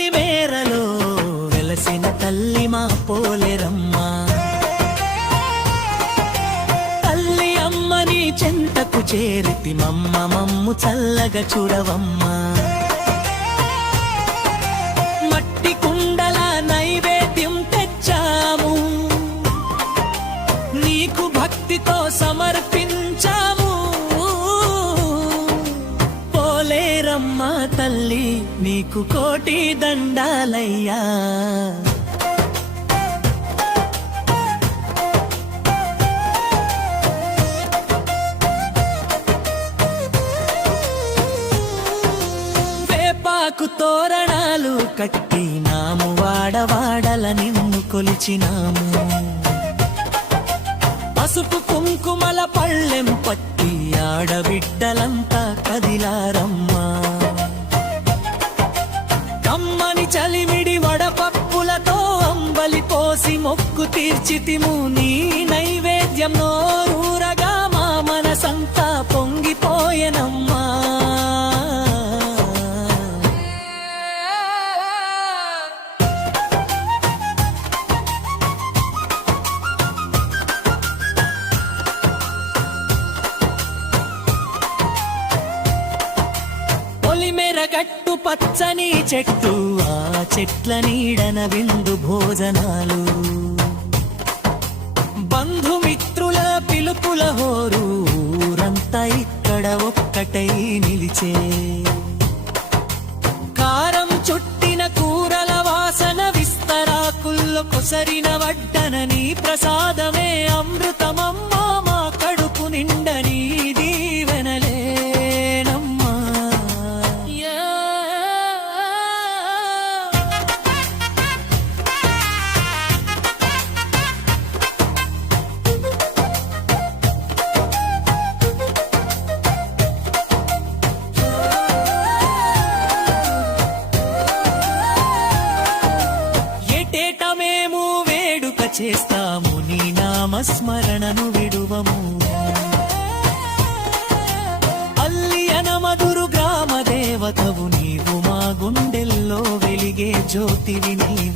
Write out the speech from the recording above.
పొలిమేరలో వెలసిన తల్లి మా పోలేరమ్మ. తల్లి అమ్మని చెంతకు చేరితి మమ్మ మమ్ము చల్లగా చూడవమ్మా. మట్టి కుండల నైవేద్యం తెచ్చాము, నీకు భక్తితో సమర్పించాము. పోలేరమ్మ తల్లి నీకు కోటి దండాలయ్యా. వేపాకు తోరణాలు కట్టినాము, వాడవాడల నిన్ను కొలిచినాము. పసుపు కుంకుమల పళ్ళెం పట్టి ఆడబిడ్డలంతా కదిలారమ్మా. కమ్మని చలిమిడి వడపప్పులతో అంబలి పోసి మొక్కు తీర్చితిము. నీ నైవేద్యం నోరూరగా మా మనసంతా పొంగిపోయెనమ్మా. గట్టు పచ్చని చెట్టు, ఆ చెట్ల నీడన విందు భోజనాలు. బంధుమిత్రుల పిలుపుల హోరు, ఊరంతా ఇక్కడ ఒక్కటై నిలిచే. కారం చుట్టిన కూరల వాసన, విస్తరాకుల్లో కొసరిన వడ్డనని ప్రసాదమే అమృతమమ్మా. మా కడుపు నిండని దీవెనలే. మేము వేడుక చేస్తాము, నీ నామస్మరణను విడువము. అల్లియన మధురు గ్రామ దేవతవు నీవు, మా గుండెల్లో వెలిగే జ్యోతివి నీవు.